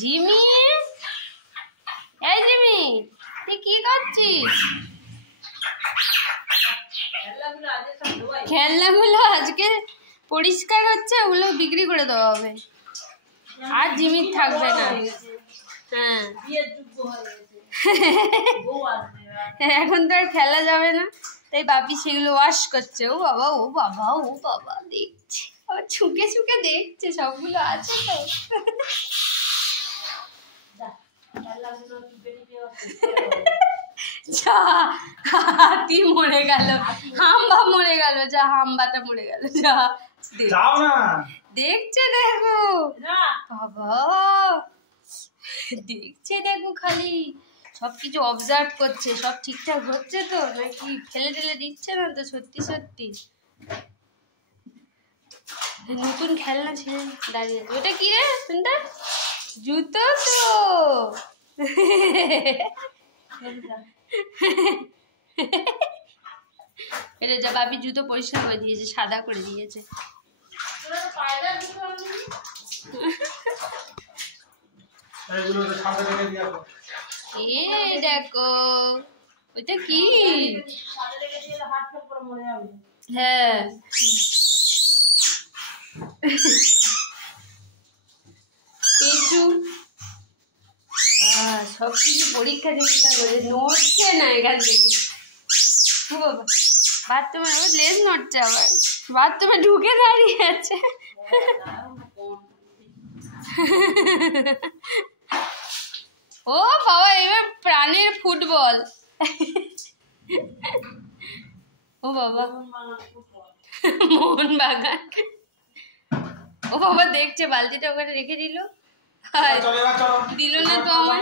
Jimmy, এই Jimmy, তুই কি করছিস? খেলনাগুলো আজকে পরিষ্কার হচ্ছে, ওগুলো বিক্রি করে দেওয়া হবে, আর জিমির থাকবে না। হ্যাঁ, এখন তো আর খেলা যাবে না, তাই বাপি সেগুলো ওয়াশ করছে। ও বাবা, ও বাবা, ও বাবা, দেখছে আবার ছুকে ছুকে দেখছে সবগুলো আছে তো। হাতি মরে গেল, হাম্বা মরে গেল, যা হাম্বাটা মরে গেল, যা দেখছে। দেখো বাবা, দেখছে, দেখো খালি সবকিছু অবজার্ভ করছে, সব ঠিকঠাক হচ্ছে তো নাকি ফেলে টেলে দিচ্ছে না তো। সত্যি সত্যি নতুন খেলনা ছেড়ে দাঁড়িয়ে আছে। ওটা কি রে শুনটা? জুতো তো। এটা যা বাপি জুতো পরিষ্কার করে দিয়েছে, সাদা করে দিয়েছে। দেখো ওইটা কি? হ্যাঁ, সবকিছু পরীক্ষা নিরীক্ষা করে নড়ছে না এখান থেকে। ও বাবা, বাথরুমে ও লেজ নড়ছে, আবার বাথরুমে ঢুকে দাঁড়িয়ে আছে। ও বাবা, এবার প্রাণের ফুটবল। ও বাবা, মোহন বাগান। ও বাবা দেখছে, বালতিটা ওখানে রেখে দিল, দিল না তো আমার।